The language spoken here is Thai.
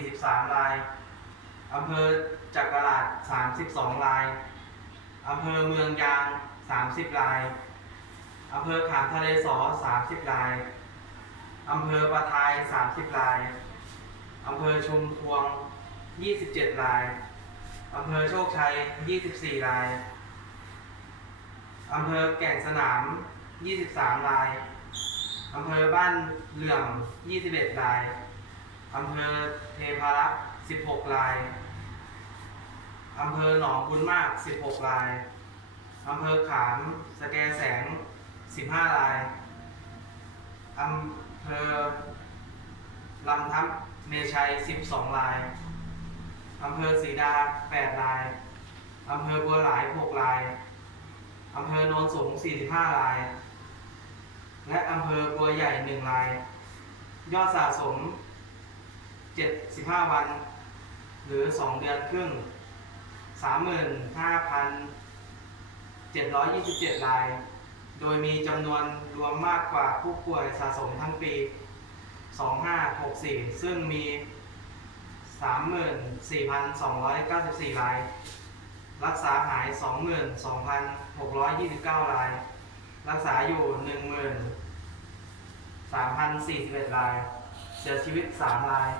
43 ราย อำเภอจักราด32 ราย อำเภอเมืองยาง 30 ราย อำเภอขามทะเลสอ 30 ราย อำเภอประทาย 30 ราย อำเภอชุมพวง 27 ราย อำเภอโชคชัย 24 ราย อำเภอแก่งสนาม 23 ราย อำเภอบ้านเหลื่อม 21 ราย อำเภอเทพารักษ์16รายอำเภอหนองบุญมาก 16รายอำเภอขามสแกแสง 15รายอำเภอลำทับเมชัย 12รายอำเภอศรีดา 8 รายอำเภอบัวหลาย 6 รายอำเภอโนนสูง 45 ราย และอำเภอบัวใหญ่ 1 ราย ยอดสะสม 75 วัน หรือ 2 เดือนครึ่ง 35,727 ราย โดยมีจำนวนรวมมากกว่าผู้ป่วยสะสมทั้งปี 2564 ซึ่งมี 34,294 ราย รักษาหาย 22,629 ราย รักษาอยู่13,041 ราย เสียชีวิต 3 ราย